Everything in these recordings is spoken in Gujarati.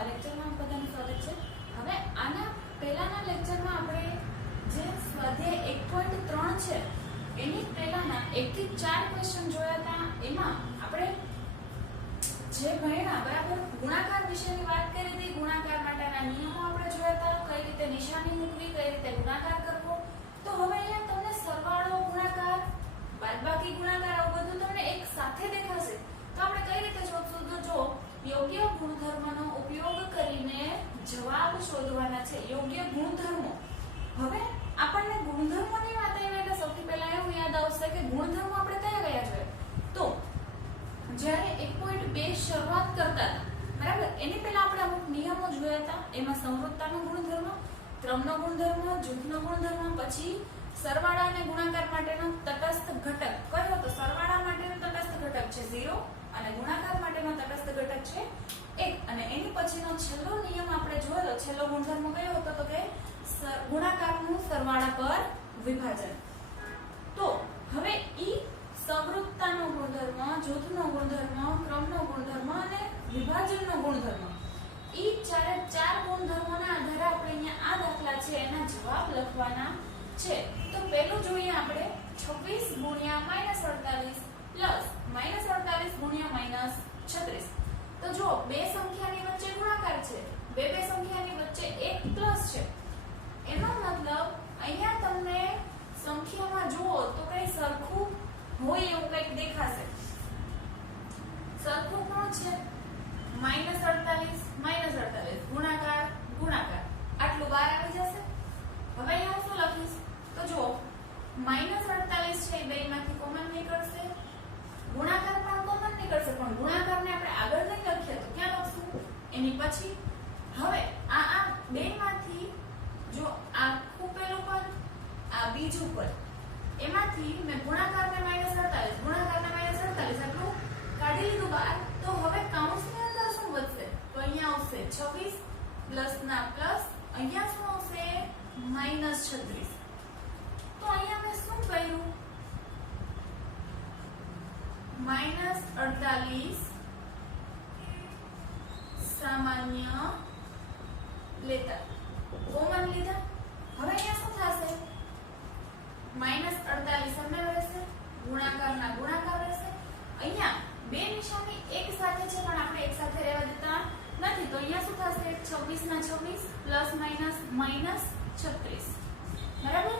નવા લેક્ચરમાં બધાનું સ્વાગત છે। હવે આના પહેલાના લેક્ચરમાં આપણે જે સ્વાધ્યાય 1.3 છે એની પહેલાના 1 થી 4 ક્વેશ્ચન જોયા હતા। એમાં આપણે જે ભણ્યા બરાબર ગુણાકાર વિશેની વાત કરી હતી। ગુણાકાર માટેના નિયમો આપણે જોયા હતા, કઈ રીતે નિશાની મૂકવી, કઈ રીતે ગુણાકાર કરવો। તો હવે અહીંયા તમને સરવાળો, ગુણાકાર, બાદબાકી, ગુણાકાર આવું બધું તમને એક સાથે દેખાશે। તો આપણે કઈ રીતે શોધશું? તો જો યોગ્ય ગુણધર્મનો ઉપયોગ કરીને જવાબ શોધવાના છે। યોગ્ય ગુણધર્મો। હવે આપણને ગુણધર્મોની વાત આવી એટલે સૌથી પહેલા એવું યાદ આવશે કે ગુણધર્મો આપણે કયા કયા જોઈએ? તો જ્યારે 1.2 શરૂઆત કરતા હતા બરાબર, એની પહેલા આપણે અમુક નિયમો જોયા હતા। એમાં સમરૂપતાનો ગુણધર્મ, ક્રમનો ગુણધર્મ, જૂથનો ગુણધર્મ, પછી સરવાળા અને ગુણાકાર માટેનો તટસ્થ ઘટક કયો હતો? સરવાળા માટેનો તટસ્થ ઘટક છે 0 અને ગુણાકાર માટેનો તટસ્થ ઘટક છે 1। અને એની પછીનો છેલ્લો નિયમ આપણે જોયો, છેલ્લો ગુણધર્મ કયો હતો? તો કે ગુણાકારનું સરવાળા પર વિભાજન। તો હવે ઈ સમરૂપતાનો ગુણધર્મ, જૂથનો ગુણધર્મ, ક્રમનો ગુણધર્મ અને વિભાજનનો ગુણધર્મ, ઈ ચાર ગુણધર્મોના આધારે આપણે અહીંયા આ દાખલા છે એના જવાબ લખવાના છે। તો પહેલું જોઈએ આપણે 26 ગુણ્યા -48 પ્લસ -48 ગુણ્યા -36। તો જો બે સંખ્યાની વચ્ચે ગુણાકાર છે, બે સંખ્યાની વચ્ચે એક પ્લસ છે, એનો મતલબ અહીંયા તમને સંખ્યામાં જુઓ તો કઈ સરખું હોય એવું કંઈક દેખાશે। સરખું કોણ છે? -48 ગુણાકાર ગુણાકાર આટલું બહાર આવી જશે। હવે અહીંયા શું લખીશ? તો જો -48 છે બેમાંથી કોમન નીકળશે, ગુણાકાર પણ કોમન નીકળશે, પણ ગુણાકારને આપણે આગળ નહીં લખીએ તો ક્યાં લખશું? એની પછી। હવે આ બેમાંથી જો આખું પેલું પદ, આ બીજું પદ, એમાંથી મેં ગુણાકારને -48 આટલું કાઢી લીધું બહાર। તો હવે કૌંસની અંદર શું વધશે? તો અહીંયા આવશે 26 પ્લસ ના પ્લસ, અહીંયા શું આવશે? -36। તો અહીંયા મેં શું કર્યું? -48 સામાન્ય લેતા કોમન લીધા। હવે અહીંયા શું થશે? -48 સામે રહેશે, ગુણાકારના ગુણાકાર રહેશે। અહીંયા બે નિશાની એક સાથે છે પણ આપણે એક સાથે રહેવા દેતા નથી, તો અહીંયા શું થશે? 26 ના 26 પ્લસ માઈનસ -36 બરાબર।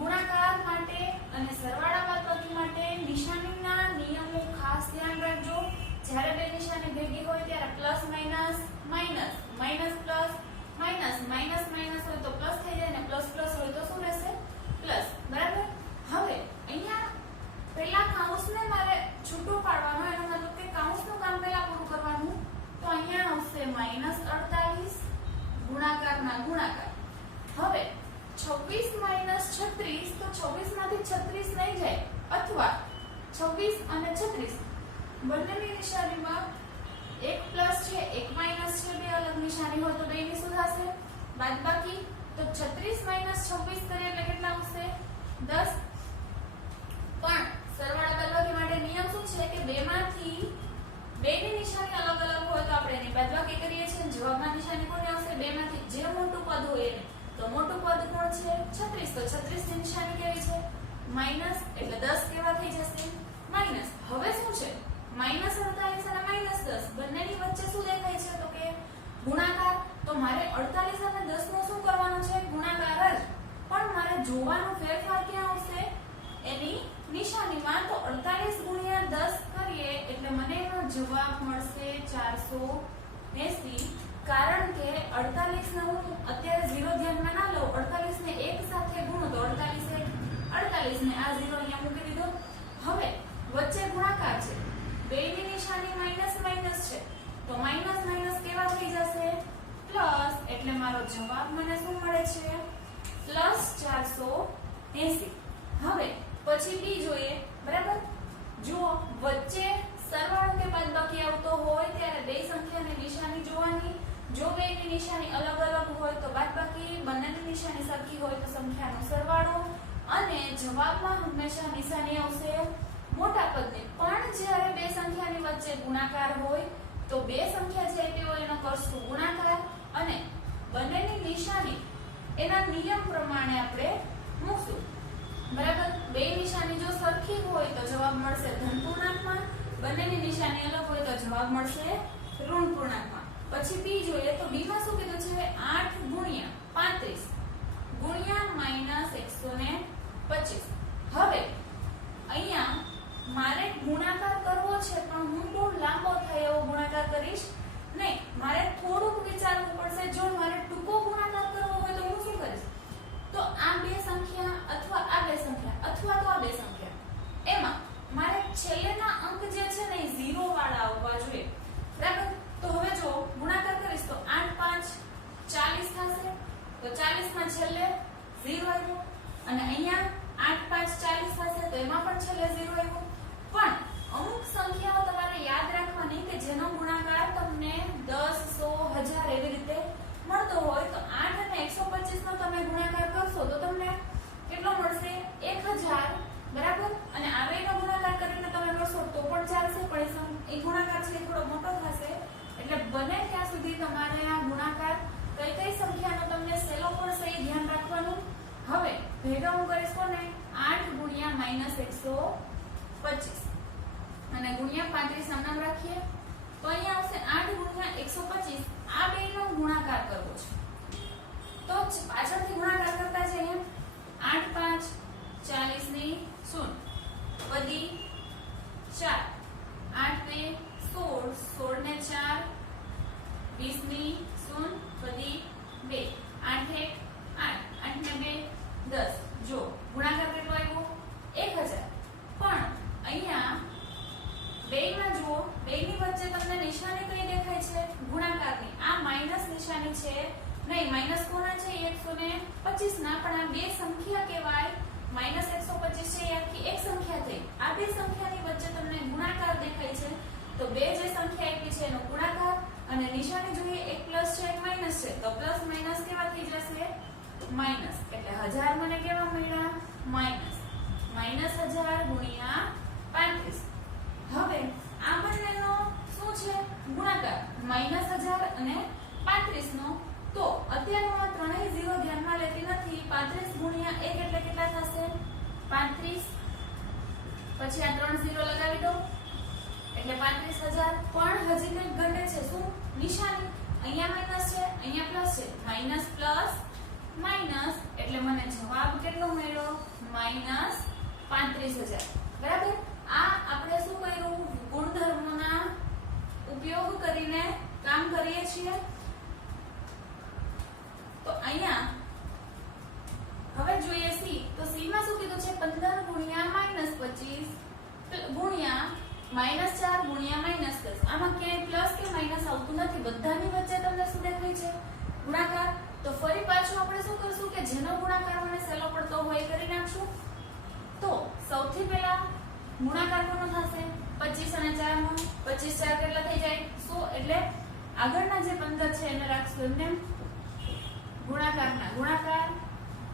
ગુણાકાર માટે અને સરવાળા બાદબાકી માટે નિશાનીના નિયમો ખાસ ધ્યાન રાખજો। જ્યારે બે નિશાની ભેગી હોય ત્યારે plus minus minus, minus plus minus, minus minus હોય તો પ્લસ થઈ જાય ને પ્લસ પ્લસ હોય તો શું રહેશે? પ્લસ બરાબર। હવે અહીંયા પહેલા કૌંસને મારે છૂટું પાડવાનો, એનો મતલબ કે કૌંસનું કામ પહેલા પૂરું કરવાનું। તો અહીંયા આવશે -48 ગુણાકારના ગુણાકાર। હવે 26 - 36 તો 26 માંથી 36 નહીં જાય, અથવા 26 અને 36 બંનેની નિશાનીમાં એક પ્લસ છે એક માઈનસ છે, બે અલગ નિશાની હોય તો બેની શું થશે? બાદબાકી। તો 36 - 26 કરીએ એટલે કેટલા આવશે? 10। પણ સરવાળા બાદબાકી માટે નિયમ શું છે કે બેમાંથી બેની નિશાની અલગ અલગ હોય તો આપણે એની બાદબાકી કરીએ છીએ। જવાબમાં નિશાની કોની આવશે? બેમાંથી જે મોટું પદ હોય એને। તો મોટું પદ કોણ છે? 36। તો 36 ની નિશાની કેવી છે? માઈનસ, એટલે 10 કેવા થઈ જશે? માઈનસ। હવે શું છે? -48 અને -10 બંનેની વચ્ચે શું દેખાય છે? તો કે ગુણાકાર। તો મારે 48 અને 10 નો શું કરવાનું છે? ગુણાકાર જ। પણ મારે જોવાનું ફેરફાર ક્યાં આવશે? એની નિશાનીમાં। તો 48 ગુણ્યા 10 કરીએ એટલે મને એનો જવાબ મળશે 480। કારણ કે 48 ને હું અત્યારે 0 ધ્યાનમાં ના લઉં, 48 ને એક સાથે ગુણો તો 48 ને આ 0 અહીંયા મૂકી દીધો। હવે વચ્ચે ગુણાકાર છે, બેની નિશાની માઈનસ માઈનસ છે, તો માઈનસ માઈનસ કેવા થઈ જશે? પ્લસ। એટલે મારો જવાબ મને શું મળે છે? +480। હવે પછી બી જોઈએ બરાબર। જો વચ્ચે સરવાળો કે બાદબાકી આવતો હોય ત્યારે બે સંખ્યાની નિશાની જોવાની। જો બેની નિશાની અલગ અલગ હોય તો બાદબાકી, બંનેની નિશાની સરખી હોય તો સંખ્યાનો સરવાળો, અને જવાબમાં હંમેશા નિશાની આવશે મોટા પદની। પણ જ્યારે બે સંખ્યાની વચ્ચે ગુણાકાર હોય તો બે સંખ્યા છે તેઓ એનો કરશું ગુણાકાર અને બંનેની નિશાની એના નિયમ પ્રમાણે આપણે મૂકશું. બરાબર. બે નિશાની જો સરખી હોય તો જવાબ મળશે ધન પૂર્ણાંકમાં, બંનેની નિશાની અલગ હોય તો જવાબ મળશે ઋણ પૂર્ણાંકમાં. પછી બી જોઈએ તો બી માં શું કીધું છે 8 ગુણ્યા 35 ગુણ્યા -125. હવે અહીંયા મારે ગુણાકાર કરવો છે પણ હું બહુ લાંબો થાય એવો ગુણાકાર કરીશ નહીં. મારે થોડુંક વિચારવું પડશે. જો મારે ટૂંકો ગુણાકાર કરવો હોય તો હું શું કરીશ? તો આ બે સંખ્યા અથવા આ બે સંખ્યા અથવા તો આ બે સંખ્યા એમાં મારે છેલ્લેના અંક જે છે ને એ 0 વાળા આવવા જોઈએ. બરાબર. તો હવે જો ગુણાકાર કરીશ તો 8 5 40 થશે. તો 40 માં છેલ્લે 0 આવ્યો અને અહીંયા 8 5 40 થશે તો એમાં પણ છેલ્લે 0 આવ્યો. પણ અમુક સંખ્યાઓ તમારે યાદ રાખવાની કે જેનો ગુણાકાર તમને 10 100 1000 એવી રીતે મળતો હોય. તો 8 અને 125 નો તમે ગુણાકાર કરશો તો તમને કેટલો મળશે 1000. બરાબર. અને આ બેનો ગુણાકાર કરીને તમે કરશો તો પણ ચાલશે, પણ એ ગુણાકાર છે એ થોડો મોટો થશે. એટલે બને ત્યાં સુધી તમારે આ ગુણાકાર કઈ કઈ સંખ્યાનો તમને સહેલો પડશે એ ધ્યાન રાખવાનું. હવે ભેગા હું કરીશ કોને 8 ગુણ્યા -125 અને ગુણ્યા 35 નામ રાખીએ તો અહીંયા આવશે 8 ગુણ્યા 125. આ બેનો ગુણાકાર કરવો છે તો પાછળથી ગુણાકાર કરતા જઈએ. 8 5 40 ની 0 વધી 4 8 2 16 16 ને 4 20 ની 0 વધી 2 8 1 8 8 ને 2 10. જો ગુણાકાર કેટલો આવ્યો 1000. પણ અહીંયા બેયમાં જુઓ બેયની વચ્ચે તમને નિશાની કઈ દેખાય છે ગુણાકારની. આ માઈનસ નિશાની છે નહીં. માઈનસ કોના છે 125 ના. પણ આ બે સંખ્યા કહેવાય. -125 છે એ આખી એક સંખ્યા થઈ. આ બે સંખ્યાની વચ્ચે તમને ગુણાકાર દેખાય છે તો બે જે સંખ્યા આપી છે એનો ગુણાકાર અને નિશાની જોઈએ એક પ્લસ છે એક માઈનસ છે તો પ્લસ માઈનસ કેવા થઈ જશે માઈનસ. એટલે 1000 મને કેવા મળ્યા માઈનસ. -1000 ગુણ્યા 35. હવે આ બંનેનો શું છે ગુણાકાર -1000 અને 35 નો. તો અત્યારે હું આ ત્રણેય 0 ધ્યાનમાં લેતી નથી. 35 ગુણ્યા 1 એટલે કેટલા થશે 35. પછી આ 3 0 લગાવી દો એટલે 35000. પણ હજી કંઈક ઘટે છે. શું નિશાની? અહીંયા માઈનસ છે અહીંયા પ્લસ છે. માઈનસ પ્લસ માઈનસ એટલે મને જવાબ કેટલો મળ્યો -35000. બરાબર. આ આપણે શું કર્યું ગુણધર્મોના ઉપયોગ કરીને કામ કરીએ છીએ. તો અહીંયા હવે જોઈએ સી. તો સી માં શું કીધું છે 15 ગુણ્યા -25 ગુણ્યા -4 ગુણ્યા -10. આમાં ક્યાંય પ્લસ કે માઈનસ આવતું નથી. બધાની વચ્ચે તમને શું દેખાય છે ગુણાકાર. તો ફરી પાછું આપણે શું કરશું કે જેનો ગુણાકાર મને સહેલો પડતો હોય એ કરી નાખશું. તો સૌથી પહેલા ગુણાકાર કોનો થશે 25 અને 4 નો. 25 4 કેટલા થઈ જાય 100. એટલે આગળના જે 15 છે એને રાખશું એમને ગુણાકારના. ગુણાકાર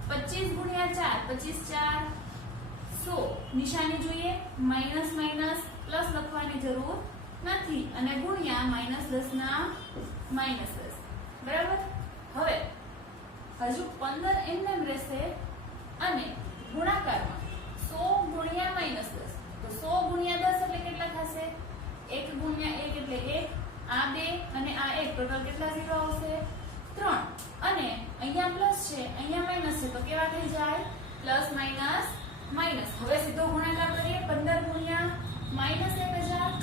25 ગુણ્યા 4 25 4 100. નિશાની જોઈએ માઈનસ માઈનસ પ્લસ લખવાની જરૂર નથી અને ગુણ્યા -10 ના -10. બરાબર. હવે હજુ 15 એમને રહેશે અને ગુણાકારમાં 100 ગુણ્યા -10. તો 100 ગુણ્યા 10 એટલે કેટલા થશે 1 ગુણ્યા 1 એટલે 1. આ 2 અને આ 1 ટોટલ કેટલા 0 આવશે 3. અને અહીંયા પ્લસ છે અહીંયા માઈનસ છે તો કેવા થઈ જાય પ્લસ માઈનસ માઈનસ. હવે સીધો ગુણાકાર કરીએ 15 ગુણ્યા -1000.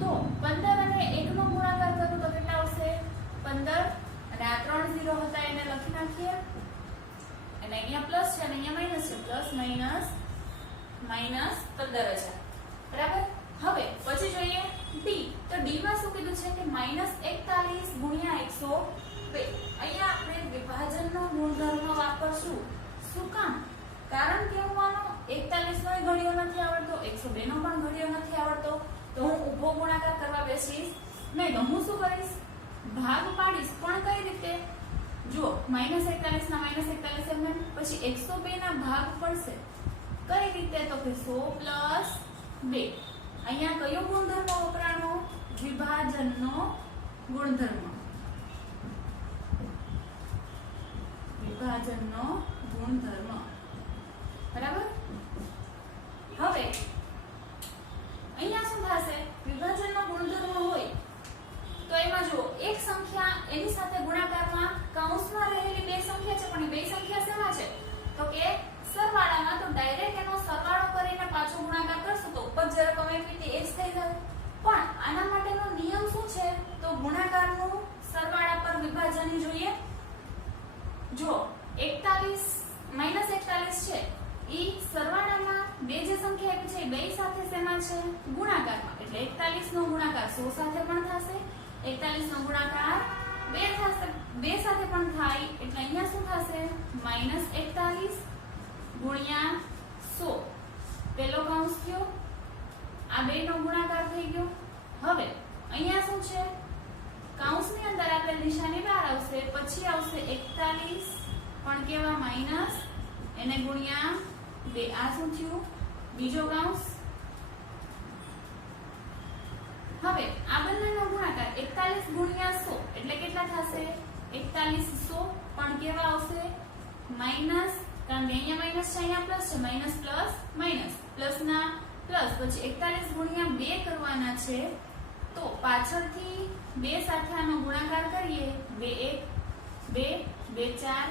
તો 15 અને 1 નો ગુણાકાર કરું તો કેટલા આવશે 15. અને આ 3 0 હતા એને લખી નાખીએ. અને અહીંયા પ્લસ છે અને અહીંયા માઈનસ છે. Plus minus minus 15000. બરાબર. હવે પછી જોઈએ ડી. તો ડી માં શું કીધું છે કે -41 ગુણ્યા 102. અહીંયા આપણે વિભાજનનો ગુણધર્મ વાપરશું. શું કામ? કારણ કે હું આનો 41 નો ઘડિયો નથી આવડતો 102 નો પણ ઘડિયો નથી આવડતો તો હું ઊભો ગુણાકાર કરવા બેસીશ નહીં. તો હું શું કરીશ ભાગ પાડીશ. પણ કઈ રીતે? જો -41 ના -41 એમ પછી 102 ના ભાગ પડશે. કઈ રીતે? તો કે 100 + 2 અહીંયા કયો ગુણધર્મ વપરાણો? વિભાજનનો ગુણધર્મ. વિભાજનનો ગુણધર્મ. બરાબર? હવે અહીંયા શું થશે? વિભાજનનો ગુણધર્મ હોય તો એમાં જો એક સંખ્યા એની સાથે ગુણાકારમાં કૌંસમાં રહેલી બે સંખ્યા છે, પણ એ બે સંખ્યા શેમાં છે? તો કે સરવાળામાં. તો ડાયરેક્ટ એનો સરવાળો કરીને પાછો ગુણાકાર કરશું તો ઉપર જે રકમ આવી હતી એ જ થઈ જાય. પણ આના માટેનો નિયમ શું છે? તો ગુણાકારનું સરવાળા પર વિભાજન જોઈએ. જો 41 -41 છે ઈ સરવાળામાં બે જે સંખ્યા આપી છે એ બે સાથે શેમાં છે? ગુણાકારમાં. એટલે 41 નો ગુણાકાર 100 સાથે પણ થશે, 41 નો ગુણાકાર 2 સાથે પણ થાય. એટલે અહીંયા શું થશે? -41 ગુણ્યા 100 પેલો કૌંસ થયો, આ બે નો ગુણાકાર થઈ ગયો. હવે અહીંયા શું છે? કૌંસની અંદર આપણે નિશાની બહાર આવશે, પછી આવશે 41 પણ કેવા માઈનસ એને ગુણ્યા 2. આ શું થયું? બીજો કૌંસ. હવે આ બંનેનો ગુણાકાર 41 ગુણ્યા 100 એટલે કેટલા થશે? 41 100 પણ કેવા આવશે? માઈનસ, કારણ કે અહીંયા માઈનસ છે અહીંયા પ્લસ છે, માઈનસ પ્લસ માઈનસ, પ્લસ ના પ્લસ. પછી 41 ગુણ્યા 2 કરવાના છે તો પાછળથી 2 સાથે આનો ગુણાકાર કરીએ. 2 1 2 2 4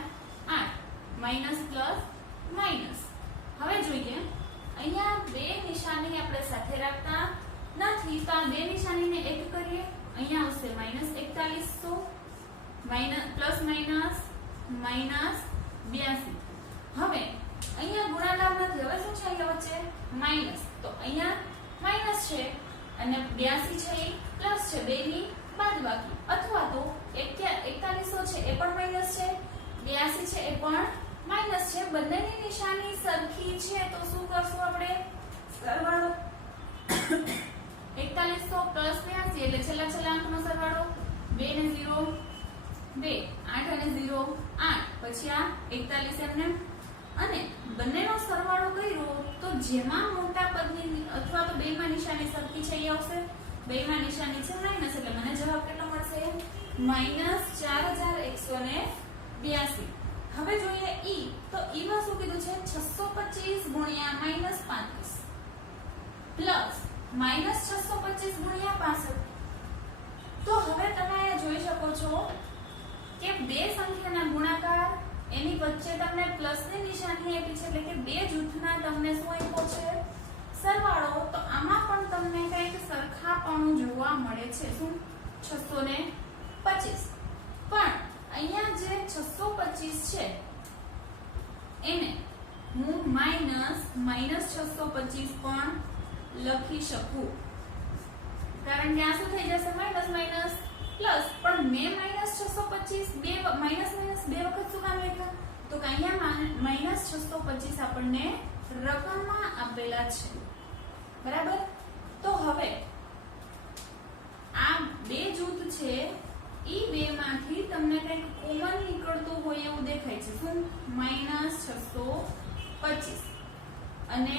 8 માઈનસ પ્લસ માઈનસ. હવે જોઈએ અહીંયા બે નિશાની આપણે સાથે રાખતા નથી તો આ બે નિશાનીને એક કરીએ. અહીંયા આવશે -4100 પ્લસ માઈનસ -82. હવે અહીંયા ગુણાકાર નથી, હવે શું છે અહીંયા વચ્ચે? માઈનસ. તો અહીંયા માઈનસ છે અને 82 છે એ પ્લસ છે, બેની બાદબાકી. અથવા તો 4100 છે એ પણ માઈનસ છે, 82 છે એ પણ માઈનસ છે. બંનેની નિશાની સરખી છે તો શું કરશું આપણે? સરવાળો 4100 પ્લસ 82 એટલે છેલ્લા અંકનો સરવાળો. 2 ને 0 2, 8 અને 0 8, પછી આ 41 એમને. અને બંનેનો સરવાળો કર્યો તો જેમાં મોટા પદની અથવા તો બેમાં નિશાની સરખી છે એ આવશે. બેમાં નિશાની છે માઈનસ એટલે મને જવાબ કેટલો મળશે? -4182. હવે જોઈએ ઈ. તો ઈ માં શું કીધું છે? 625 ગુણ્યા -35 પ્લસ -625 ગુણ્યા 65. તો હવે તમે જોઈ શકો છો કે બે સંખ્યાના ગુણાકાર એની વચ્ચે તમને પ્લસની નિશાની આપી છે, એટલે કે બે જૂથના તમને શું આપ્યો છે? સરવાળો. તો આમાં પણ તમને કંઈક સરખાપણું જોવા મળે છે. શું? 625. પણ અહીંયા જે 625 છે એને હું -625 પણ લખી શકું, કારણ કે આ શું થઈ જશે? Minus minus plus. પણ મેં -625 બે માઈનસ બે વખત શું કામ લખ્યા? તો કે અહીંયા -625 આપણને રકમમાં આપેલા છે. બરાબર? તો હવે આ બે જૂથ છે ઈ બે માંથી તમને કંઈક કોમન નીકળતું હોય એવું દેખાય છે. શું? -625 અને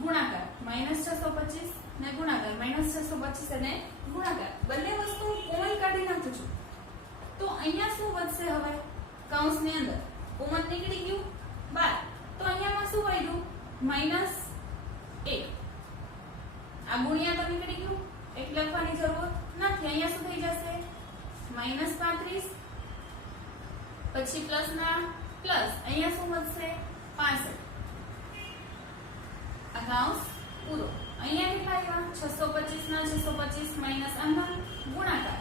ગુણાકાર -625 ને ગુણાકાર -625 અને ગુણાકાર બંને વસ્તુ કોમન કાઢી નાખું છું તો અહીંયા શું વધશે? હવે કૌંસની અંદર કોમન નીકળી ગયું 12. તો અહીંયામાં શું વધ્યું? -1. આ ગુણ્યા તો નીકળી ગયું એટલે લખવાની જરૂર નથી. અહીંયા શું થઈ જશે? -35 પછી પ્લસ ના પ્લસ. અહીંયા શું વધશે? 65. આ કૌંસ પૂરો. અહીંયા કેટલા આવ્યા? 625 ના 625 માઈનસ આના ગુણાકાર.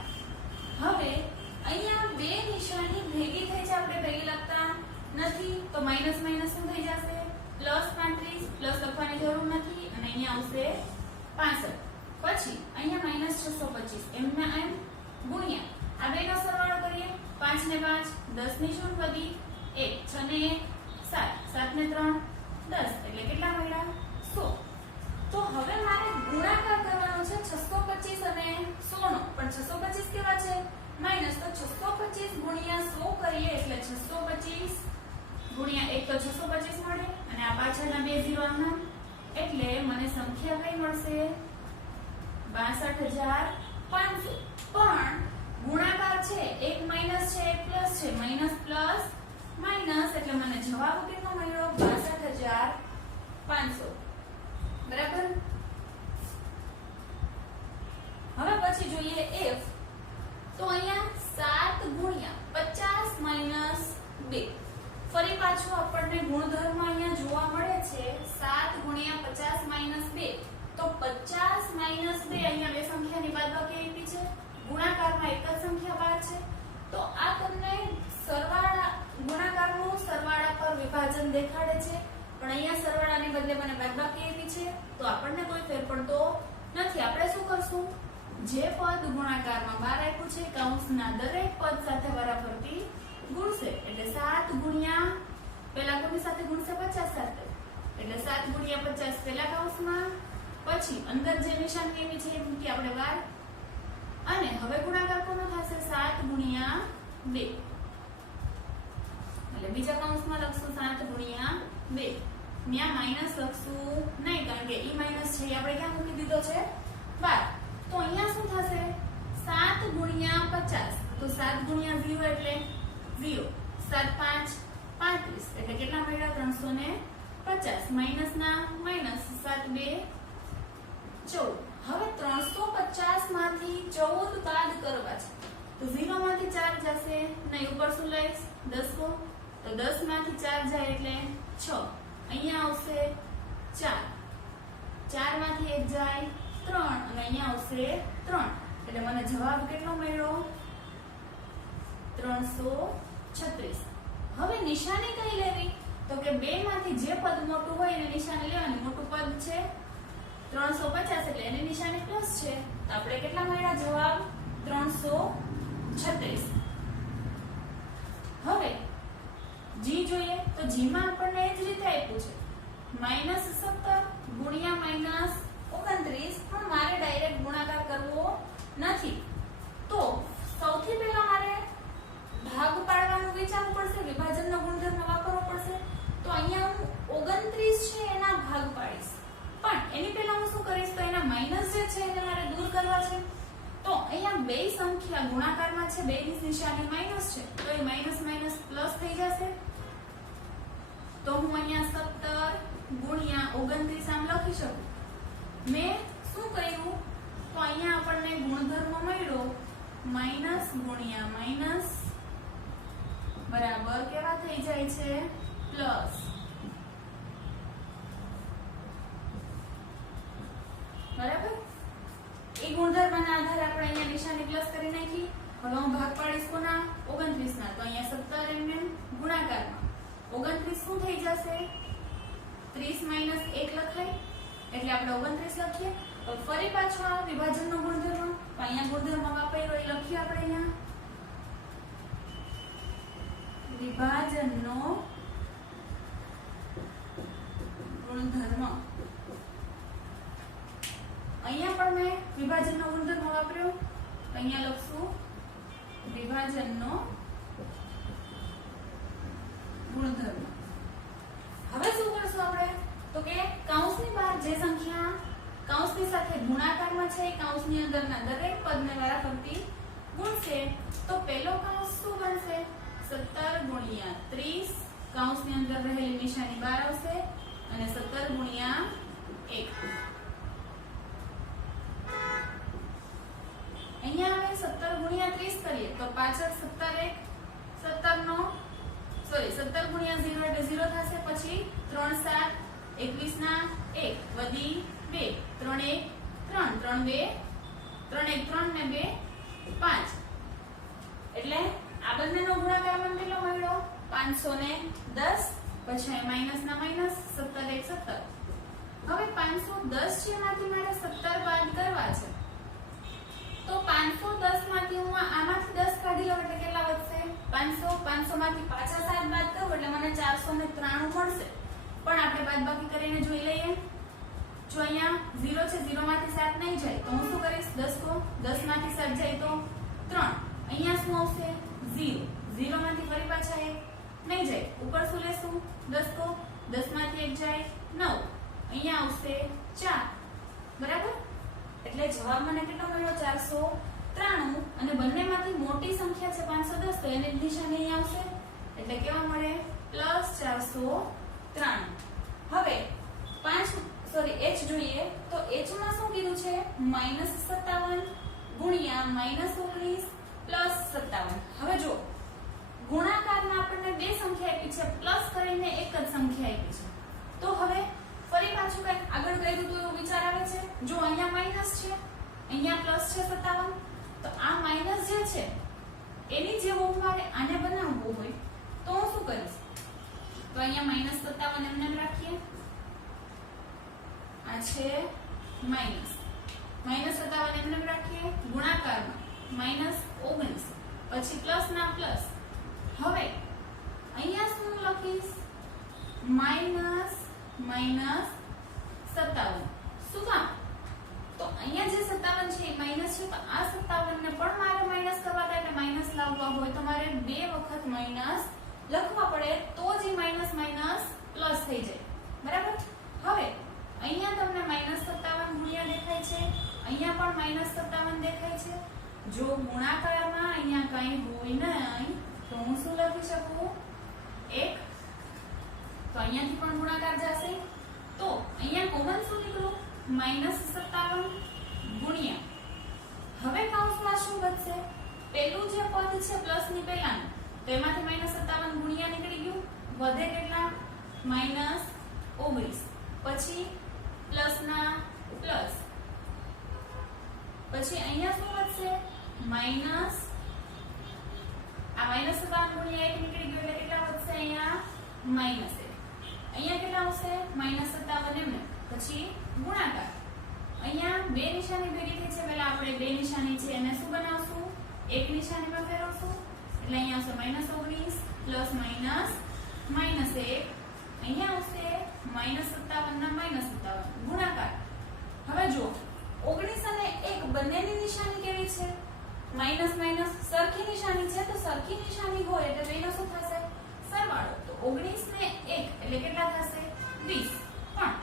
હવે અહીંયા બે નિશાની ભેગી થઈ છે, આપણે ભેગી લખતા નથી તો માઈનસ માઈનસ શું થઈ જશે? +35. પ્લસ લખવાની જરૂર નથી અને અહીંયા આવશે 65. પછી અહીંયા -625 એમના એમ ગુણ્યા આ બેનો સરવાળો કરીએ. 5 ને 5 10 ની શું વધી? 1 6 ને 1 7 7 ને 3 10 એટલે કેટલા મળ્યા? 100. તો હવે મારે ગુણાકાર કરવાનો છે 625 અને 100 નો, પણ 625 કેવા છે? માઈનસ. તો 625 ગુણ્યા 100 કરીએ એટલે 625 ગુણ્યા 1 તો 625 મળે અને આ પાછળના બે 0 આના એટલે મને સંખ્યા કઈ મળશે? 62,500 પણ ગુણાકાર છે એક માઈનસ છે એક પ્લસ છે માઈનસ પ્લસ માઈનસ એટલે મને જવાબ કેટલો મળ્યો 62,500 બરાબર હવે પછી જોઈએ f તો અહીંયા 7 ગુણ્યા 50 - 2 ફરી પાછું આપણને ગુણધર્મ અહીંયા જોવા મળે છે 7 ગુણ્યા 50 - 2 તો 50 - 2 અહીંયા બે સંખ્યાની બાદબાકી આપી છે ગુણાકારમાં એક જ સંખ્યા 12 છે તો આ તમને સરવાળા ગુણાકારનું સરવાળા પર વિભાજન દેખાડે છે પણ અહીંયા સરવાળાને બદલે મને બાદબાકી આપી છે તો આપણને કોઈ ફેર પડતો નથી આપણે શું કરશું જે પદ ગુણાકારમાં 12 આપ્યું છે કૌંસના દરેક પદ સાથે બરાબરથી ગુણશે એટલે 7 ગુણ્યા પહેલા કોની સાથે ગુણશે 50 સાથે એટલે 7 ગુણ્યા 50 પહેલા કૌંસમાં પછી અંદર જે નિશાની એવી છે એ મૂકી આપણે 12 અને હવે ગુણાકાર કોનો થશે 7 ગુણ્યા 2 એટલે બીજા કૌંસમાં લખશું 7 ગુણ્યા 2 ન્યા માઈનસ લખશું નહીં કારણ કે ઈ માઈનસ છે એ આપણે ક્યાં મૂકી દીધો છે 12 તો અહીંયા શું થશે 7 ગુણ્યા 50 તો 7 ગુણ્યા 0 એટલે 0 7 5 35 એટલે કેટલા મળ્યા 350 માઈનસ ના માઈનસ 7 2 14 હવે 350 માંથી 14 બાદ કરવા છે તો 0 માંથી 4 જશે નહીં ઉપર શું લઈશ 10 કો તો 10 માંથી 4 જાય એટલે 6 અહીંયા આવશે 4 4 માંથી 1 જાય 3 અને અહીંયા આવશે 3 એટલે મને જવાબ કેટલો મળ્યો 336 હવે નિશાની કઈ લેવી તો કે બે માંથી જે પદ મોટું હોય એને નિશાની લેવાની મોટું પદ છે 350 એટલે એની નિશાની પ્લસ છે તો આપણે કેટલા મળ્યા જવાબ 336 હવે જી જોઈએ તો જી માં આપણને એ જ રીતે આપ્યું છે -17 ગુણ્યા -29 પણ મારે ડાયરેક્ટ ગુણાકાર કરવો નથી તો સૌથી પહેલા મારે ભાગ પાડવાનું વિચારવું પડશે વિભાજનનો ગુણધર્મ વાપરવો પડશે તો અહીંયા હું 29 છે એના ભાગ પાડીશ પણ એની પહેલા હું શું કરીશ તો એના માઈનસ જે છે એને મારે દૂર કરવા છે તો અહીંયા બે સંખ્યા ગુણાકારમાં છે બેની નિશાની માઈનસ છે તો એ માઈનસ માઈનસ પ્લસ થઈ જશે તો હું અહીંયા 17 ગુણ્યા 29 આમ લખી શકું મેં શું કર્યું તો અહીંયા આપણને ગુણધર્મ મળ્યો માઈનસ ગુણ્યા માઈનસ બરાબર કેવા થઈ જાય છે પ્લસ બરાબર એ ગુણધર્મના આધારે આપણે અહીંયા નિશાની પ્લસ કરી નાખી હવે હું ભાગ પાડીશ કોના 29 ના તો અહીંયા 17 mm ગુણાકારમાં 29 શું થઈ જશે 30 - 1 લખાય એટલે આપણે 29 લખીએ તો ફરી પાછો આ વિભાજનનો ગુણધર્મ તો અહીંયા ગુણધર્મ વાપર્યો એ લખીએ આપણે અહીંયા વિભાજનનો ગુણધર્મ અહીંયા પણ મેં વિભાજનનો ગુણધર્મ વાપર્યો અહીંયા લખશું વિભાજનનો ગુણધર્મ હવે શું કરશું આપણે તો કે કૌંસની બહાર જે સંખ્યા કૌંસની સાથે ગુણાકારમાં છે એ કૌંસની અંદરના દરેક પદને વારાફરતી ગુણશે તો પહેલો કૌંસ શું બનશે 17 ગુણ્યા 30 કૌંસની અંદર રહેલી નિશાની બહાર આવશે અને 17 ગુણ્યા 1 અહીંયા હવે 17 ગુણ્યા 30 કરીએ તો પાછળ 17 ગુણ્યા 0 એટલે 0 થશે પછી 3 7 21 ના 1 વધી 2 3 1 3 3 2 3 1 3 ને 2 5 એટલે આ બંનેનો ગુણાકાર મને કેટલો મળ્યો 510 પછી માઈનસ ના માઈનસ 17 1 17 હવે 510 છે માંથી મારે 17 બાદ કરવા છે તો 510 માંથી હું આમાંથી 10 કાઢી લઉં એટલે કેટલા વધશે 500 માંથી પાછા 7 બાદ કરું એટલે મને 493 મળશે પણ આપણે બાદબાકી કરીને જોઈ લઈએ જો અહીંયા 0 છે 0 માંથી 7 નહીં જાય તો હું શું કરીશ 10 કો 10 માંથી 7 જાય તો 3 અહીંયા શું આવશે 0 0 માંથી ફરી પાછા 1 નહીં જાય ઉપર શું લેશું 10 કો 10 માંથી 1 જાય 9 અહીંયા આવશે 4 બરાબર એટલે જવાબ મને કેટલો મળ્યો 493 અને બંનેમાંથી મોટી સંખ્યા છે 510 તો એની નિશાની અહીં આવશે એટલે કેવા મળે +493 હવે h જોઈએ તો h માં શું કીધું છે -57 ગુણ્યા -19 +57 હવે જો ગુણાકારમાં આપણને બે સંખ્યા આપી છે પ્લસ કરીને એક જ સંખ્યા આપી છે તો હવે ફરી પાછું કંઈક આગળ કર્યું તો એવો વિચાર આવે છે જો અહીંયા માઈનસ છે અહીંયા પ્લસ છે 57 તો આ માઈનસ જે છે એની જેવું મારે આને બનાવવું હોય તો હું શું કરીશ તો અહીંયા -57 એમને રાખીએ આ છે -57 એમને રાખીએ ગુણાકારમાં -19 પછી પ્લસ ના પ્લસ હવે અહીંયા શું લખીશ -57 શું કામ તો અહીંયા જે 57 છે એ માઈનસ છે તો આ 57 ને પણ મારે માઈનસ કરવા હતા એટલે માઈનસ લાવવા હોય તો મારે બે વખત માઈનસ લખવા પડે તો જ એ માઈનસ પ્લસ થઈ જાય બરાબર હવે અહીંયા તમને -57 ગુણ્યા દેખાય છે અહીંયા પણ -57 દેખાય છે જો ગુણાકારમાં અહીંયા કંઈ હોય નહીં તો હું શું લખી શકું 1 તો અહીંયાથી પણ ગુણાકાર જશે તો અહીંયા કોમન શું નીકળ્યું -57 ગુણ્યા હવે કૌંસમાં શું બચશે પેલું જે પદ છે પ્લસ ની પહેલાનું તો એમાંથી -57 ગુણ્યા નીકળી ગયું વધે કેટલા -19 પછી પ્લસ ના પ્લસ પછી અહીંયા શું વધશે માઈનસ આ -57 ગુણ્યા 1 નીકળી ગયું એટલે કેટલા વધશે અહીંયા -1 અહીંયા કેટલા આવશે -57 એમને પછી ગુણાકાર અહીંયા બે નિશાની ભેગી થઈ છે પહેલા આપણે બે નિશાની છે એને શું બનાવશું એક નિશાનીમાં ફેરવશું એટલે અહીંયા આવશે -19 પ્લસ માઈનસ -1 અહીંયા આવશે -57 ના -57 ગુણાકાર હવે જો 19 અને 1 બંનેની નિશાની કેવી છે માઈનસ માઈનસ સરખી નિશાની છે તો સરખી નિશાની હોય એટલે બેનો શું થશે સરવાળો તો 19 ને 1 એટલે કેટલા થશે 20 પણ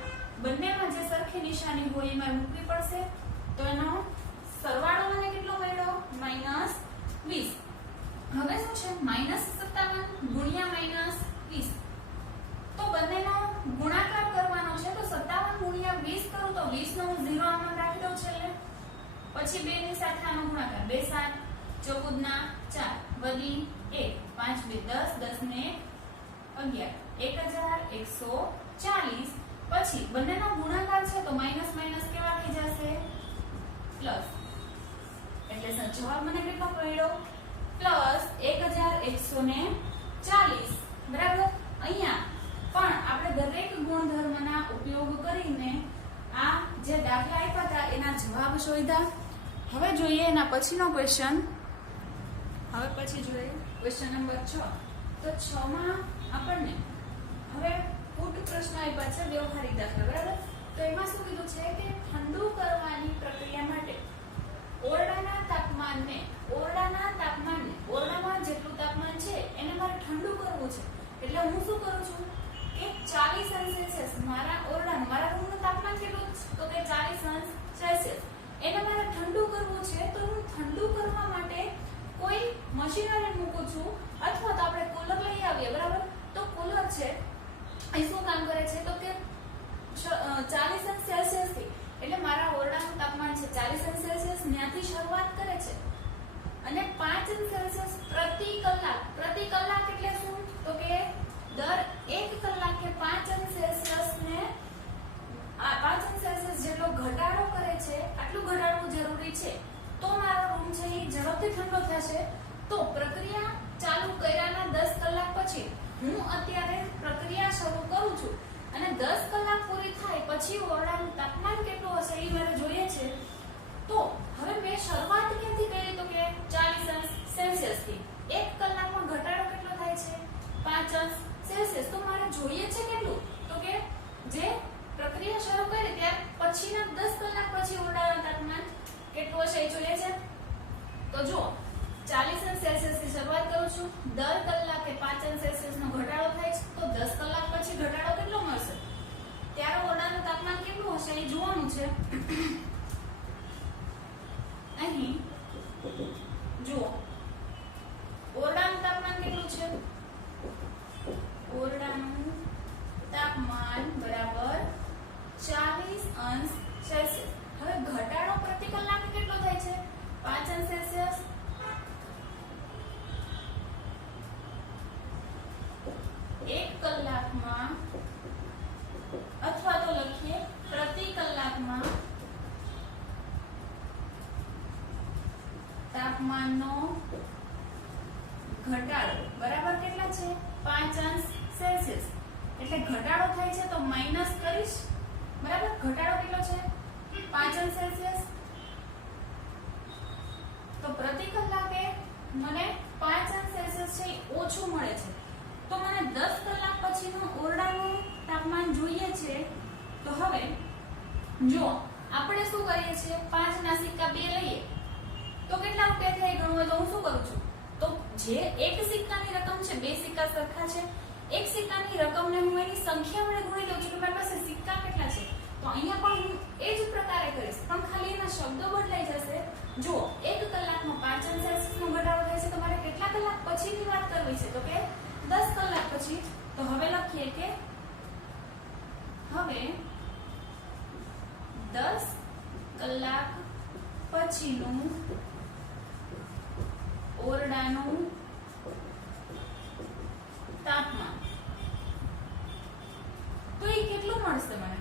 બંનેમાં જે સરખી નિશાની હોય એમાં મૂકવી પડશે તો એનો સરવાળો મને કેટલો મળ્યો -20 હવે શું છે -57 ગુણ્યા -20 તો બંનેનો ગુણાકાર કરવાનો છે તો 57 ગુણ્યા 20 કરું તો 20 નો હું 0 આમાં રાખી દઉં છેલ્લે પછી 2 ની સાથે આનો ગુણાકાર 2 7 14 ના 4 વધી 1 5 2 10 10 ને 11 1140 પછી બંનેનો ગુણાકાર છે તો માઈનસ માઈનસ કેવા થઈ જશે પ્લસ એટલે જવાબ મને કેટલો મળ્યો +1140 બરાબર અહીંયા પણ આપણે દરેક ગુણધર્મના ઉપયોગ કરીને આ જે દાખલા આપ્યા હતા એના જવાબ શોધ્યા હવે જોઈએ એના પછીનો ક્વેશ્ચન હવે પછી જોઈએ ક્વેશ્ચન નંબર 6 તો 6 માં આપણને હવે પૂર્વ પ્રશ્ન આપ્યા છે વ્યવહારિક દાખલા બરાબર તો એમાં શું કીધું છે કે ઠંડુ કરવાની પ્રક્રિયા માટે ઓરડાના તાપમાનને ઓરડામાં જેટલું તાપમાન છે એને મારે ઠંડુ કરવું છે એટલે હું શું કરું છું કે 40 સેલ્સિયસ મારા ઓરડાનું મારા રૂમનું તાપમાન કેટલું તો કે 40 સેલ્સિયસ એને મારે ઠંડુ કરવું છે તો હું ઠંડુ કરવા માટે કોઈ મશીનરી મૂકું છું અથવા તો આપણે કુલર લઈ આવીએ બરાબર તો કુલર છે એ શું કામ કરે છે તો કે 40 સેલ્સિયસ થી એટલે મારા ઓરડાનું તાપમાન છે 40 સેલ્સિયસ ત્યાંથી શરૂઆત કરે છે અને 5 સેલ્સિયસ પ્રતિ કલાક એટલે શું તો કે દર 1 કલાકે 5 સેલ્સિયસ ને 5 સેલ્સિયસ જેટલો ઘટાડો કરે છે આટલું ઘટાડવું જરૂરી છે તો મારો રૂમ છે એ ઝડપથી ઠંડો થશે તો પ્રક્રિયા ચાલુ કર્યાના 10 કલાક પછી હું અત્યારે પ્રક્રિયા શરૂ કરું છું અને 10 કલાક પૂરી થાય પછી ઓરડાનું તાપમાન કેટલું હશે એ મારે જોઈએ છે તો હવે મેં શરૂઆત ક્યાંથી કરી તો કે 40 સેલ્સિયસ થી 1 કલાકમાં ઘટાડો કેટલો થાય છે 5 સેલ્સિયસ તો મારે જોઈએ છે કેટલું તો કે જે પ્રક્રિયા શરૂ કરી ત્યાર પછીના 10 કલાક પછી ઓરડાનું તાપમાન કેટલું હશે એ જોઈએ છે તો જો 40 સેલ્સિયસ થી શરૂઆત કરું છું દર કલાકે 5 સેલ્સિયસ નો ઘટાડો થાય છે તો 10 કલાક પછી ઘટાડો કેટલો મળશે ત્યારે ઓરડાનું તાપમાન કેટલું હશે એ જોવાનું છે તાપમાનનો ઘટાડો બરાબર કેટલા છે 5 અંશ સેલ્સિયસ એટલે ઘટાડો થાય છે તો માઈનસ કરીશ બરાબર ઘટાડો કેટલો છે 5 અંશ સેલ્સિયસ તો પ્રતિ કલાકે મને 5 અંશ સેલ્સિયસ છે ઓછું મળે છે તો મને 10 કલાક પછીનું ઓરડાનું તાપમાન જોઈએ છે તો હવે જો આપણે શું કરીએ છીએ 5 ના સિક્કા 2 લઈએ તો કેટલા રૂપિયા થાય ગણવું તો હું શું કરું છું તો જે એક સિક્કાની રકમ છે બે સિક્કા સરખા છે એક સિક્કાની રકમને હું એની સંખ્યા વડે ગુણી લઉં છું કે મારી પાસે સિક્કા કેટલા છે તો અહીંયા પણ હું એ જ પ્રકારે કરીશ પણ ખાલી એના શબ્દો બદલાઈ જશે જો 1 કલાકમાં 5 અંશ સેલ્સિયસનો ઘટાડો થાય છે તો મારે કેટલા કલાક પછીની વાત કરવી છે તો કે 10 કલાક પછી તો હવે લખીએ કે હવે 10 કલાક પછીનું ઓરડાનું તાપમાન તો એ કેટલું મળશે મને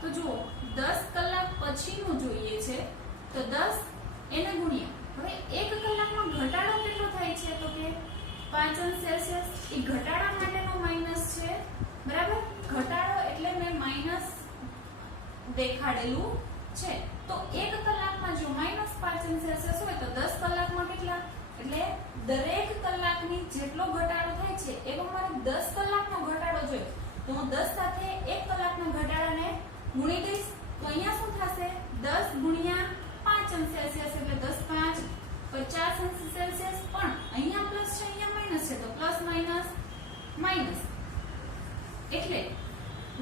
તો જુઓ 10 કલાક પછીનું જોઈએ છે તો 10 એને ગુણ્યા હવે 1 કલાકનો ઘટાડો કેટલો થાય છે તો કે 5 અંશ સેલ્સિયસ એ ઘટાડા માટેનો માઈનસ છે બરાબર ઘટાડો એટલે મેં માઈનસ દેખાડેલું છે તો 1 કલાકમાં જો -5 અંશ સેલ્સિયસ હોય તો 10 કલાકમાં કેટલા એટલે દરેક કલાકની જેટલો ઘટાડો થાય છે એવો મારે 10 કલાકનો ઘટાડો જોઈએ તો હું 10 સાથે 1 કલાકના ઘટાડાને ગુણી દઈશ તો અહીંયા શું થશે 10 ગુણ્યા 5 અંશ સેલ્સિયસ એટલે 10 5 50 અંશ સેલ્સિયસ પણ અહીંયા પ્લસ છે અહીંયા માઈનસ છે તો પ્લસ માઈનસ માઈનસ એટલે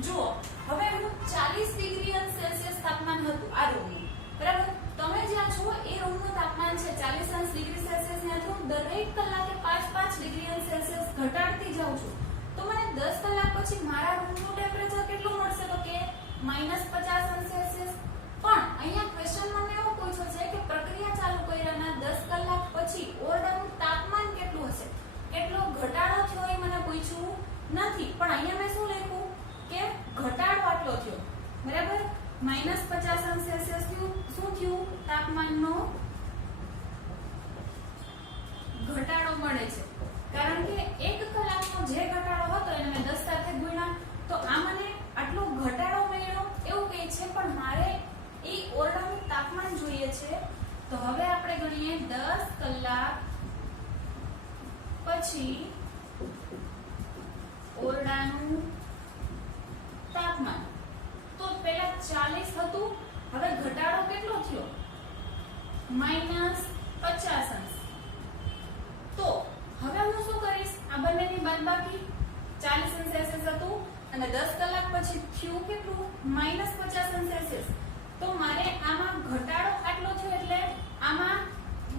જુઓ હવે હું 40 ડિગ્રી અંશ સેલ્સિયસ તાપમાન હતું આ રૂમનું બરાબર તમે જ્યાં છો એ રૂમનું તાપમાન છે 40 અંશ ડિગ્રી સેલ્સિયસ ત્યાંથી હું દરેક કલાકે 5 ડિગ્રી અંશ સેલ્સિયસ ઘટાડતી જાઉં છું તો મને 10 કલાક પછી મારા રૂમનું ટેમ્પરેચર કેટલું મળશે તો કે -50 અંશ સેલ્સિયસ પણ અહીંયા ક્વેશ્ચન મને એવો પૂછ્યો છે કે પ્રક્રિયા ચાલુ કર્યાના 10 કલાક પછી ઓરડાનું તાપમાન કેટલું હશે કેટલો ઘટાડો થયો એ મને પૂછ્યું નથી પણ અહીંયા મેં શું લખ્યું કે ઘટાડો આટલો થયો બરાબર -50 અંશ સેલ્સિયસ શું થયું તાપમાનનો ઘટાડો મળે છે કારણ કે 1 કલાકનો જે ઘટાડો હતો એને મેં 10 સાથે ગુણ્યા તો આ મને આટલો ઘટાડો મળ્યો એવું કહે છે પણ મારે એ ઓરડાનું તાપમાન જોઈએ છે તો હવે આપણે ગણીએ 10 કલાક પછી ઓરડાનું તાપમાન તો પહેલા 40 હતું હવે ઘટાડો કેટલો થયો -50 અંશ તો હવે હું શું કરીશ આ બંનેની બાદબાકી 40 અંશ સેલ્સિયસ હતું અને 10 કલાક પછી થયું કેટલું -50 અંશ સેલ્સિયસ તો મારે આમાં ઘટાડો આટલો થયો એટલે આમાં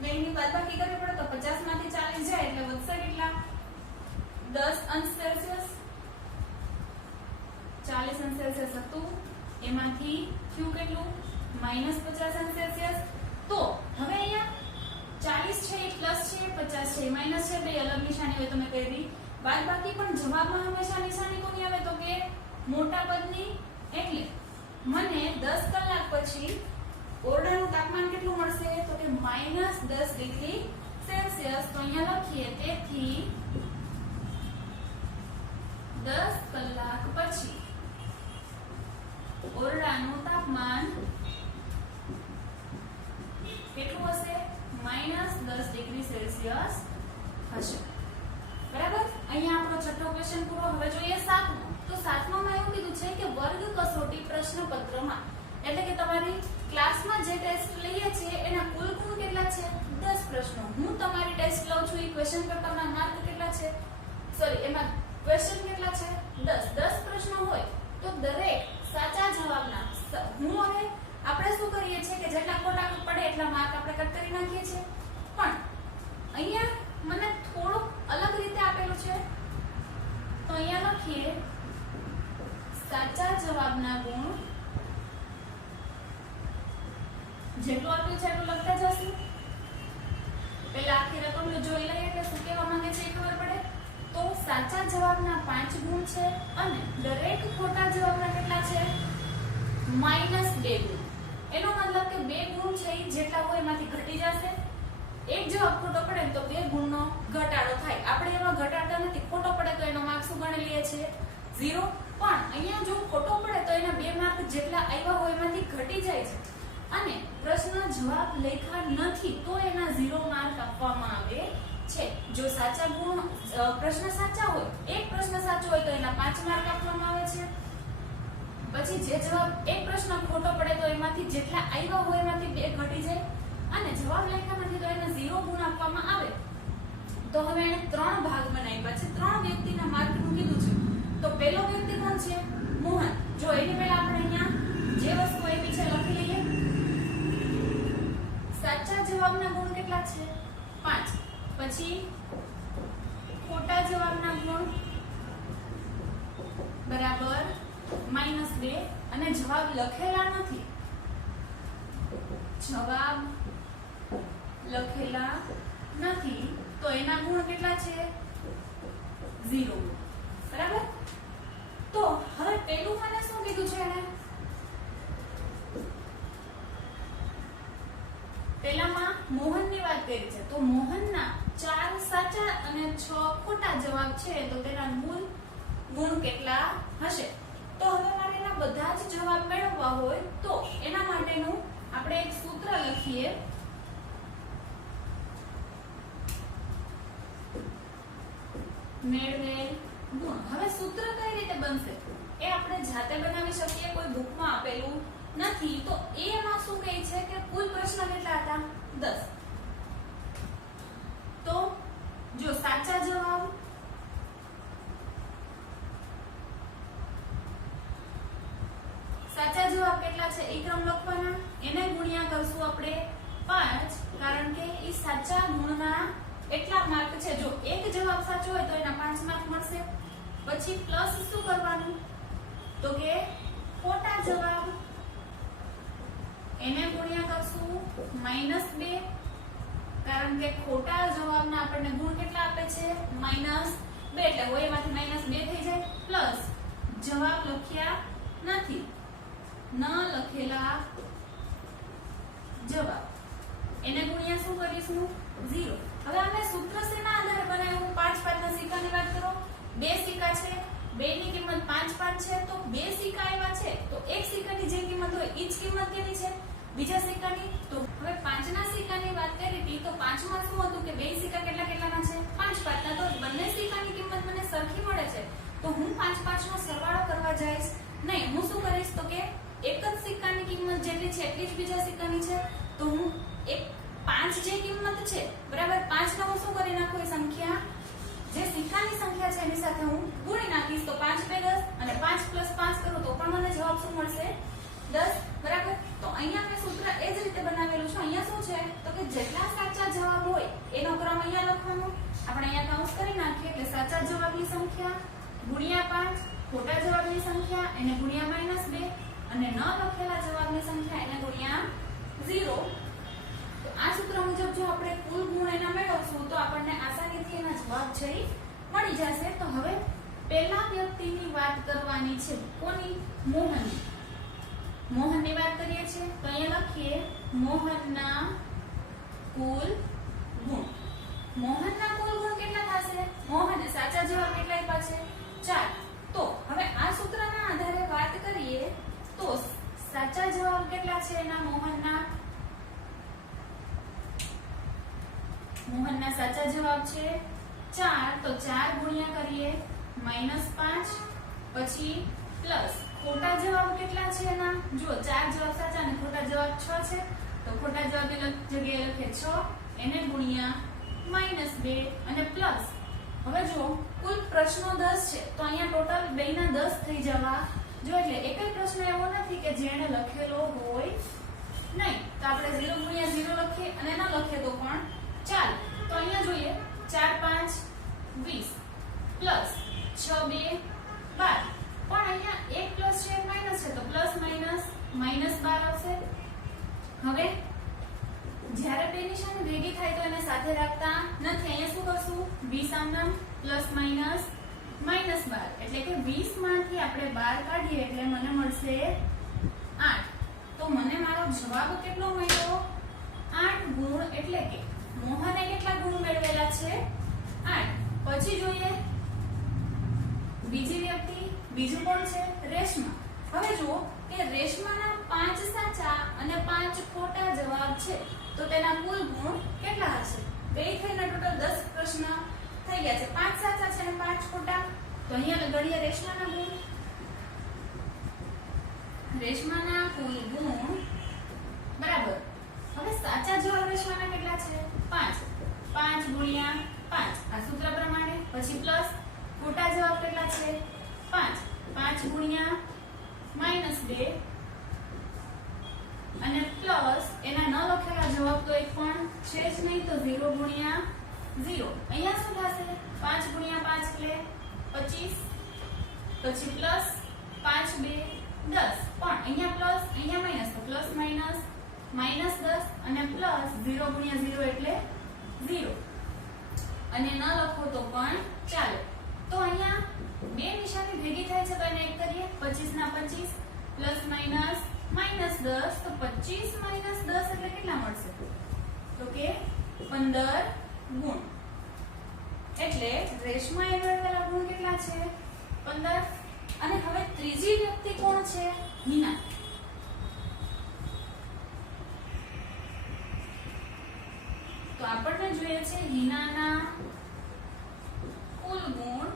બેની બાદબાકી કરવી પડે તો 50 માંથી 40 જાય એટલે વધશે કેટલા 10 અંશ સેલ્સિયસ 40 અંશ સેલ્સિયસ હતું એમાંથી થયું કેટલું -50 અંશ સેલ્સિયસ તો હવે અહીંયા 40 છે એ પ્લસ છે 50 છે એ માઈનસ છે બે અલગ નિશાની હોય તો મેં કરી બાદબાકી પણ જવાબમાં હંમેશા નિશાની કોની આવે તો કે મોટા પદની એટલે મને 10 કલાક પછી ઓરડાનું તાપમાન કેટલું મળશે તો કે -10 ડિગ્રી સેલ્સિયસ તો અહીંયા લખીએ તેથી 10 કલાક પછી ઓરડાનું તાપમાન કેટલું હશે -10 ડિગ્રી સેલ્સિયસ હશે બરાબર અહીંયા આપણો છઠ્ઠો ક્વેશ્ચન પૂરો હવે જોઈએ સાતમો તો સાતમામાં એવું કીધું છે કે વર્ગ કસોટી પ્રશ્નપત્રમાં એટલે કે તમારી ક્લાસમાં જે ટેસ્ટ લઈએ છીએ એના કુલ ગુણ કેટલા છે 10 પ્રશ્નો હું તમારી ટેસ્ટ લઉં છું એ ક્વેશ્ચન પેપરના માર્ક કેટલા છે સોરી એમાં ક્વેશ્ચન કેટલા છે 10 પ્રશ્નો હોય તો દરેક સાચા જવાબના હું હવે આપણે શું કરીએ છીએ કે જેટલા ખોટા પડે એટલા માર્ક આપણે કટ કરી નાખીએ છીએ પણ અહીંયા મને થોડું અલગ રીતે આપેલું છે તો અહીંયા લખીએ સાચા જવાબના ગુણ જેટલું આપ્યું છે એટલું લખતા જશું પહેલા આખી રકમ જોઈ લઈએ એટલે શું કહેવા માંગે છે એ ખબર પડે તો સાચા જવાબના 5 ગુણ છે અને દરેક ખોટા જવાબના કેટલા છે -2 ગુણ એનો મતલબ કે 2 ગુણ છે જેટલા હોય એમાંથી ઘટી જશે એક જવાબ ખોટો પડે તો 2 ગુણનો ઘટાડો થાય. આપણે એમાં ઘટાડતા નથી. ખોટો પડે તો એનો માર્ક શું ગણી લઈએ છીએ 0. પણ અહીંયા જો ખોટો પડે તો એના 2 માર્ક જેટલા આવ્યા હોય એમાંથી ઘટી જાય છે અને પ્રશ્ન જવાબ લખ્યા નથી તો એના 0 માર્ક આપવામાં આવે છે. જો સાચા ગુણ પ્રશ્ન સાચા હોય, એક પ્રશ્ન સાચો હોય તો એના 5 માર્ક આપવામાં આવે છે. પછી જે જવાબ એક પ્રશ્ન ખોટો પડે તો એમાંથી જેટલા આવ્યા હોય એમાંથી 2 ઘટી જાય અને જવાબ લખ્યા નથી તો એને 0 ગુણ આપવામાં આવે. તો હવે એને 3 ભાગ બનાવ્યા છે. 3 વ્યક્તિના માર્કનું કીધું છે. તો પહેલો વ્યક્તિ કોણ છે? મોહન. જો એની પહેલા આપણે અહીંયા જે વસ્તુ આપી છે લખી લઈએ. સાચા જવાબના ગુણ કેટલા છે? 5. પછી ખોટા જવાબના ગુણ બરાબર -2 અને જવાબ લખેલા નથી. જવાબ લખેલા નથી તો એના ગુણ કેટલા છે? 0. બરાબર. તો હવે પેલું મને શું કીધું છે એને? પેલામાં મોહનની વાત કરી છે તો મોહનના 4 સાચા અને 6 ખોટા જવાબ છે તો તેના કુલ ગુણ કેટલા હશે? તો હવે મારે એના બધા જ જવાબ મેળવવા હોય તો એના માટેનું આપણે એક સૂત્ર લખીએ. મેળવેલ ગુણ. હવે સૂત્ર કઈ રીતે બનશે એ આપણે જાતે બનાવી શકીએ. કોઈ બુકમાં આપેલું નથી. તો એમાં શું કહે છે કે કુલ પ્રશ્ન કેટલા હતા? 10. તો જો સાચા જવાબ કેટલા છે એ ક્રમ લખવાના. એને ગુણ્યા કરશું આપણે 5 કારણ કે એ સાચા ગુણના એટલા માર્ક છે. જો એક જવાબ સાચો હોય તો એના 5 માર્ક મળશે. પછી પ્લસ શું કરવાનું? તો કે ખોટા જવાબ એને ગુણ્યા કરશું -2 કારણ કે ખોટા જવાબના આપણને ગુણ કેટલા આપે છે? -2 એટલે હોય એમાંથી -2 થઈ જાય. પ્લસ જવાબ લખ્યા નથી, ન લખેલા જવાબ એને ગુણ્યા શું કરીશું? 0. હવે અમે સૂત્ર શેના આધારે બનાવ્યું? 5 ના સિક્કાની વાત કરો. 2 સિક્કા છે, 2 ની કિંમત 5 છે તો 2 સિક્કા આવ્યા છે તો એક સિક્કાની જે કિંમત હોય એ જ કિંમત કેટલી છે બીજા સિક્કાની? તો હવે 5 ના સિક્કાની વાત કરી હતી તો 5 માં શું હતું કે 2 સિક્કા કેટલાના છે? 5 ના. તો બંને સિક્કાની કિંમત મને સરખી મળે છે તો હું 5 નો સરવાળો કરવા જઈશ નહીં. હું શું કરીશ તો કે એક જ સિક્કાની કિંમત જેટલી છે એટલી જ બીજા સિક્કાની છે તો હું 5 જે કિંમત છે બરાબર 5 નો હું શું કરી નાખું? એ સંખ્યા જે સિક્કાની સંખ્યા છે એની સાથે હું ગુણી નાખીશ તો 5 × 10 અને 5 + 5 કરું તો પણ મને જવાબ શું મળશે? 10. બરાબર. તો અહીંયા મેં સૂત્ર એ જ રીતે બનાવેલું છે. અહીંયા શું છે તો કે જેટલા સાચા જવાબ હોય એનો ક્રમ અહીંયા લખવાનો. આપણે અહીંયા કૌંસ કરી નાખીએ એટલે સાચા જવાબની સંખ્યા ગુણ્યા 5, ખોટા જવાબની સંખ્યા એને ગુણ્યા -2 અને ન લખેલા જવાબની સંખ્યા એને ગુણ્યા 0. તો આ સૂત્ર મુજબ જો આપણે કુલ ગુણ એના મેળવશું તો આપણને આસાનીથી એના જવાબ છે મળી જશે. તો હવે પહેલા વ્યક્તિની વાત કરવાની છે. કોની? મોહનની. મોહનની વાત કરીએ છીએ તો અહીંયા લખીએ મોહનના કુલ ગુણ. મોહનના કુલ ગુણ કેટલા થશે? મોહને સાચા જવાબ કેટલા આપ્યા છે? 4. તો હવે આ સૂત્રના આધારે વાત કરીએ તો સાચા જવાબ કેટલા છે એના? મોહનના સાચા જવાબ છે 4 તો 4 ગુણ્યા કરીએ -5 પછી પ્લસ ખોટા જવાબ કેટલા છે એના? જો 4 જવાબ સાચા અને ખોટા જવાબ 6 છે તો ખોટા જવાબની જગ્યાએ લખે 6 એને ગુણ્યા -2 અને પ્લસ હવે જો કુલ પ્રશ્નો 10 છે તો અહીંયા ટોટલ બેયના 10 થઈ જવા જો એટલે એકય પ્રશ્ન એવો નથી કે જેણે લખેલો હોય નહીં. તો આપણે 0 × 0 લખીએ અને ન લખીએ તો પણ ચાલ. તો અહીંયા જોઈએ 4 × 5 = 20 પ્લસ 6 × 2 = 12 પણ અહીંયા એક પ્લસ છે એક માઈનસ છે તો પ્લસ માઈનસ -12 આવશે. હવે જ્યારે બે નિશાની ભેગી થાય તો એને સાથે રાખતા નથી. અહીંયા શું કરશું? 20 આમ નામ પ્લસ માઈનસ -12 એટલે કે 20 માંથી આપણે 12 કાઢીએ એટલે મને મળશે 8. તો મને મારો જવાબ કેટલો મળ્યો? 8 ગુણ એટલે કે મોહને કેટલા ગુણ મેળવેલા છે 8 પછી જોઈએ બીજી વ્યક્તિ બીજું કોણ છે રેશમા હવે જુઓ કે રેશમાના 5 સાચા અને 5 ખોટા જવાબ છે તો તેના કુલ ગુણ કેટલા હશે બે થઈને ટોટલ 10 પ્રશ્ન થઈ ગયા છે 5 સાચા છે અને 5 ખોટા તો અહીંયા ગણીએ રેશમાના ગુણ રેશમાના કુલ ગુણ બરાબર હવે સાચા જવાબ રેશમાના કેટલા છે 5 5 ગુણ્યા 5 આ સૂત્ર પ્રમાણે પછી પ્લસ ખોટા જવાબ કેટલા છે 5 5 ગુણ્યા -2 અને પ્લસ એના ન લખેલા જવાબ તો એક પણ છે જ નહીં તો 0 ગુણ્યા 0 અહીંયા શું થશે 5 ગુણ્યા 5 એટલે 25 પછી પ્લસ 5 2 10 પણ અહીંયા પ્લસ અહીંયા માઈનસ તો પ્લસ માઈનસ -10 અને પ્લસ 0 ગુણ્યા 0 એટલે 0 અને ન લખો તો પણ ચાલે તો અહીંયા બે નિશાની ભેગી થાય છે તો એને એક કરીએ 25 ના 25 પ્લસ માઈનસ -10 તો 25 - 10 એટલે કેટલા મળશે તો કે 15 ગુણ એટલે રેશમાએ મેળવેલા ગુણ કેટલા છે 15 અને હવે ત્રીજી વ્યક્તિ કોણ છે હિના તો આપણને જોઈએ છે હિનાના કુલ ગુણ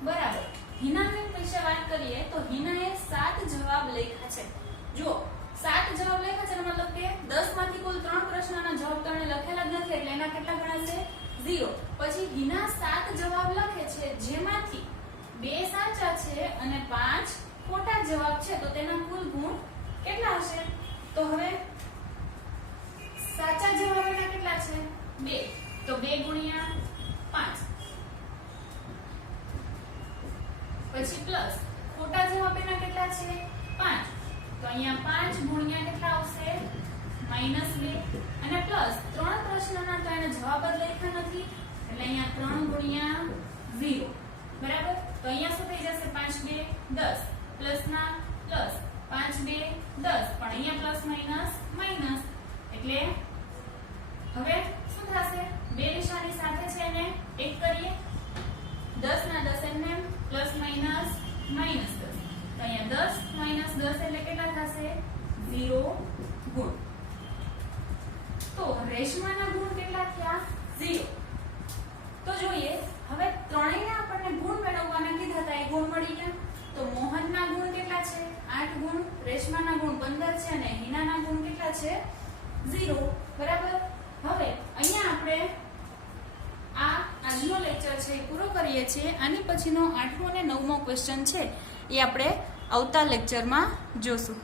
બરાબર હિનાની વિશે વાત કરીએ તો હિનાએ 7 જવાબ લખ્યા છે જો 7 જવાબ લખ્યા છે મતલબ કે 10 માંથી કુલ 3 પ્રશ્નના જવાબ તો એને લખેલા જ નથી એટલે એના કેટલા ગણાશે 0 પછી હિના 7 જવાબ લખે છે જેમાંથી 2 સાચા છે અને 5 ખોટા જવાબ છે તો તેના કુલ ગુણ કેટલા હશે તો હવે સાચા જવાબ એના કેટલા છે 2 તો 2 ગુણ્યા 5 પછી પ્લસ ખોટા જવાબ એના કેટલા છે 5 તો અહીંયા 5 ગુણ્યા કેટલા આવશે -2 અને પ્લસ 3 પ્રશ્નના તો એને જવાબ જ લખ્યા નથી એટલે અહીંયા 3 ગુણ્યા 0 બરાબર તો અહીંયા શું થઈ જશે 5 2 10 પ્લસના પ્લસ 5 2 10 પણ અહીંયા પ્લસ માઈનસ એટલે હવે શું થશે બે નિશાની સાથે છે એને એક કરીએ 10 ના 10 એમને પ્લસ માઈનસ -10 તો અહીંયા 10 - 10 એટલે કેટલા થશે 0 ગુણ તો રેશમાના ગુણ કેટલા થયા 0 તો જોઈએ હવે ત્રણેયના આપણને ગુણ મેળવવાના કીધા હતા એ ગુણ મળી ગયા તો મોહનના ગુણ કેટલા છે 8 ગુણ રેશમાના ગુણ 15 છે અને હિનાના ગુણ કેટલા છે 0 બરાબર હવે અહીંયા આપણે આજનો લેક્ચર છે એ પૂરો કરીએ છીએ આની પછીનો 8મો અને 9મો ક્વેશ્ચન છે એ આપણે આવતા લેક્ચરમાં જોશું